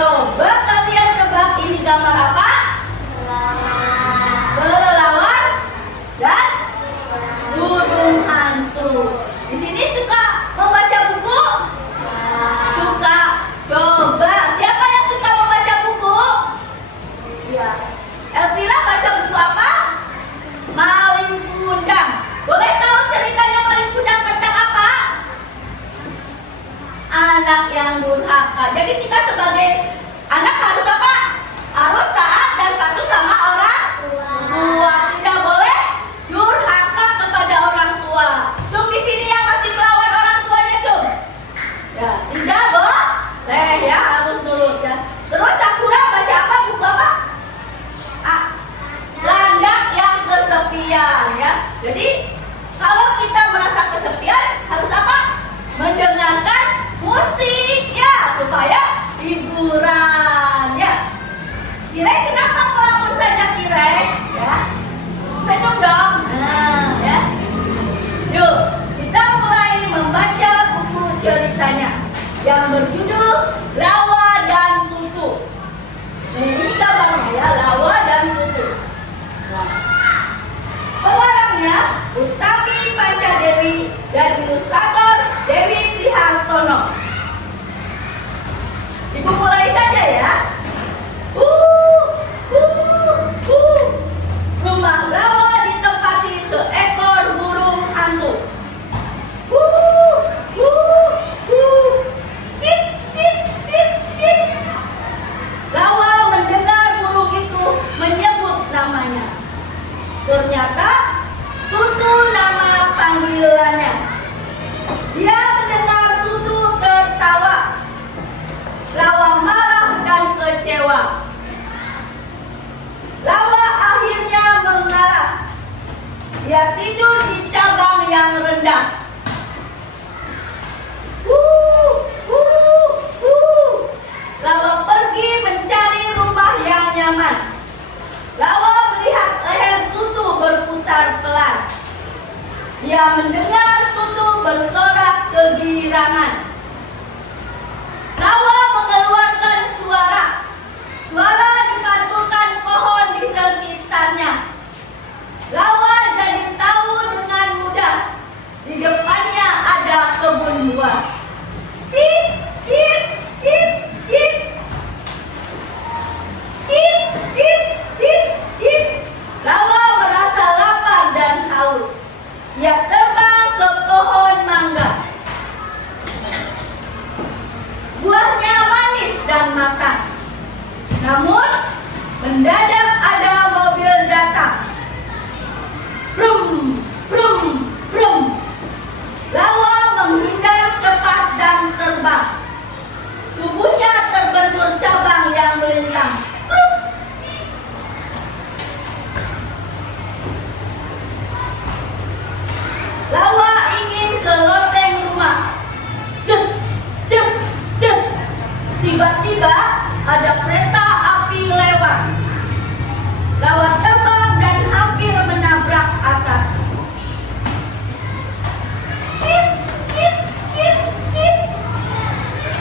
Coba kalian tebak ini gambar apa? Kelelawar dan burung hantu. Di sini suka membaca buku? Suka. Coba siapa yang suka membaca buku? Ya. Elvira baca buku apa? Malin Kundang. Boleh tahu ceritanya Malin Kundang tentang apa? Anak yang durhaka. Jadi kita sebagai anak harus apa? Harus taat dan patuh sama orang tua. Tidak boleh durhaka kepada orang tua. Tuh di sini yang masih melawan orang tuanya tuh. Ya, tidak boleh ya, harus nurut ya. Terus Sakura baca apa? Buku apa? Landak yang kesepian ya. Jadi kalau kita merasa kesepian harus apa? Mendengarkan musik ya, supaya hiburan ya. Kirai kenapa melamun saja Kirai? Ya, senyum dong. Nah ya. Yuk kita mulai membaca buku ceritanya yang berjudul Lawa dan Tutu. Nah, ini gambarnya ya, Lawa dan Tutu. Pewarangnya Utami Pancadewi dan ilustrator Dewi Prihartono. Ibu mulai saja ya. Rumah Lawa ditempati seekor burung hantu. Cip cip cip cip. Lawa mendengar burung itu menyebut namanya. Ternyata Tutu nama panggilannya. Dia mendengar Tutu tertawa. Lawa marah dan kecewa. Lawa akhirnya mengalah. Dia tidur di cabang yang rendah. Lawa pergi mencari rumah yang nyaman. Lawa melihat leher Tutu berputar pelan. Dia mendengar Tutu bersorak kegirangan. Lawa mengeluarkan suara. Suara dipantulkan pohon di sekitarnya. Lawa jadi tahu dengan mudah di depannya ada kebun buah. Cip cip cip cip. Cip cip cip cip. Lawa merasa lapar dan haus. Dia terbang ke pohon mangga. Buahnya manis dan matang. Namun mendadak ada mobil datang. Brum brum brum. Lawa menghindar cepat dan terbang. Tubuhnya terbentur cabang yang melintang. Terus Lawa ingin ke loteng rumah. Cus cus cus. Tiba-tiba ada kereta api lewat. Lawa terbang dan hampir menabrak atap. Cip cip cip cip.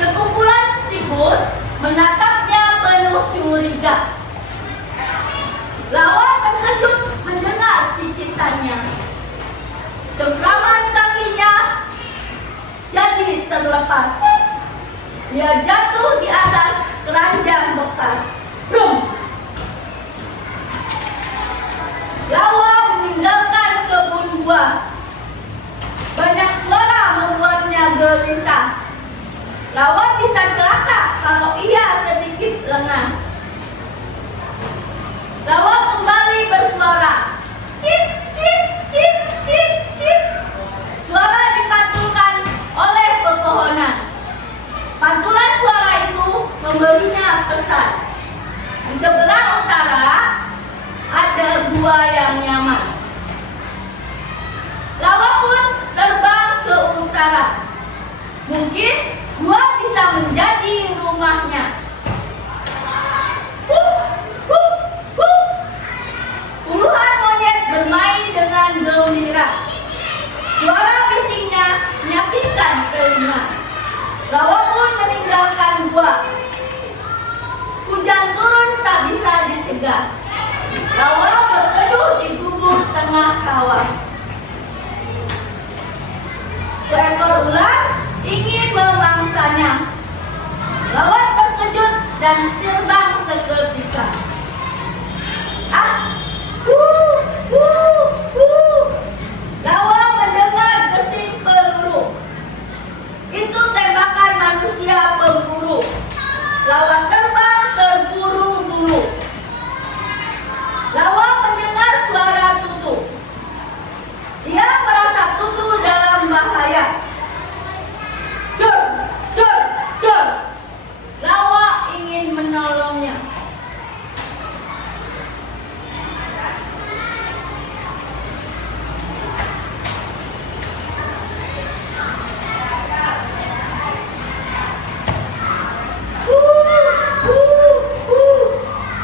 Sekumpulan tikus menatapnya penuh curiga. Lawa terkejut mendengar cicitannya. Cengkraman kakinya jadi terlepas. Dia jatuh di atas keranjang bekas. Brum. Lawa meninggalkan kebun buah. Banyak suara membuatnya gelisah. Lawa bisa celaka kalau ia sedikit lengah. Lawa kembali bersuara. Cip cip cip cip cip. Suara dipantulkan oleh pepohonan. Pantulan suara itu memberinya pesan. Di sebelah utara ada gua yang nyaman. Lawa pun terbang ke utara. Mungkin gua bisa menjadi rumahnya. Puluhan monyet bermain dengan gembira. Suara bisiknya menyakitkan telinga. Lawa pun meninggalkan gua. singgah. Lawa berteduh di gubuk tengah sawah. Seekor ular ingin memangsanya. Lawa terkejut dan terbang seketika. Lawa mendengar desing peluru. Itu tembakan manusia pemburu. Lawa terbang terburu-buru. Lawa mendengar suara Tutu. Dia merasa Tutu dalam bahaya. Dor, dor, dor. Lawa ingin menolongnya.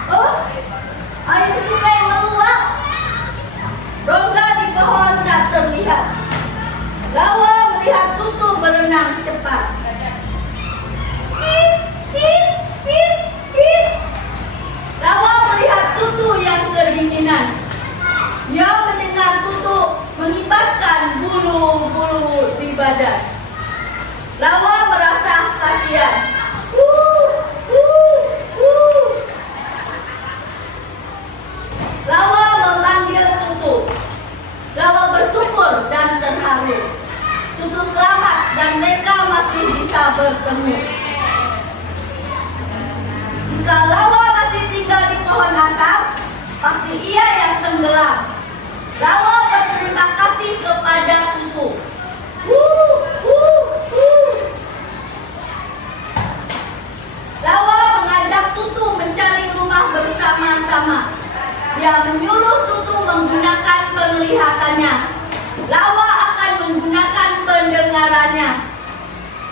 Oh, air sungai meluap. Rongga di pohon tak terlihat. Lawa melihat Tutu berenang cepat. Cit, cit, cit, cit. Lawa melihat Tutu yang kedinginan. Dia mendengar Tutu mengibaskan bulu-bulu di badan. Lawa merasa kasihan. Lawa memanggil Tutu. Lawa bersyukur dan terharu. Tutu selamat dan mereka masih bisa bertemu. Jika Lawa masih tinggal di pohon asam, pasti ia yang tenggelam. Lawa berterima kasih kepada Tutu. Lawa mengajak Tutu mencari rumah bersama-sama. Dia menyuruh Tutu menggunakan penglihatannya. Lawa akan menggunakan pendengarannya.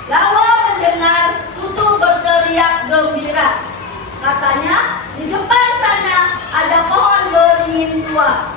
Lawa mendengar Tutu berteriak gembira. Katanya, di depan sana ada pohon beringin tua.